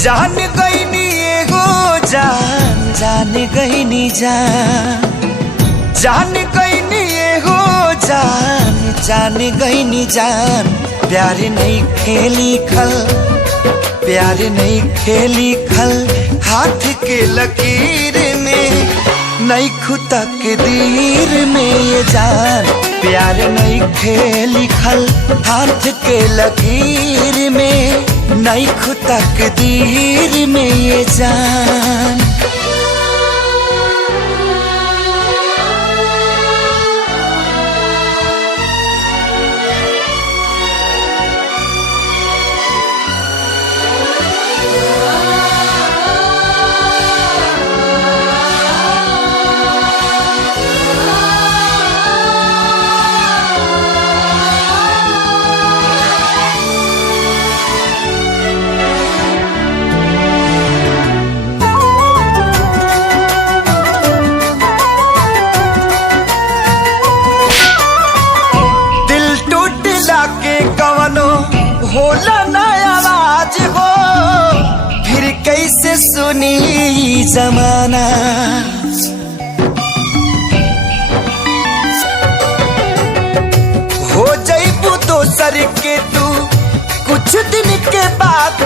जान गईनी एगो जान जान गईनी जान गईनी एगो जान जान गईनी जान। प्यार नहीं खेली खल प्यार नहीं खेली खल हाथ के लकीर में नहीं खुदा के दीर में ये जान। प्यार नहीं खेली खल हाथ के लकीर में नहीं खुदा के दीर में ये जान। होला ना आवाज हो फिर कैसे सुनी जमाना। हो जाइबू दोसर के तू कुछ दिन के बाद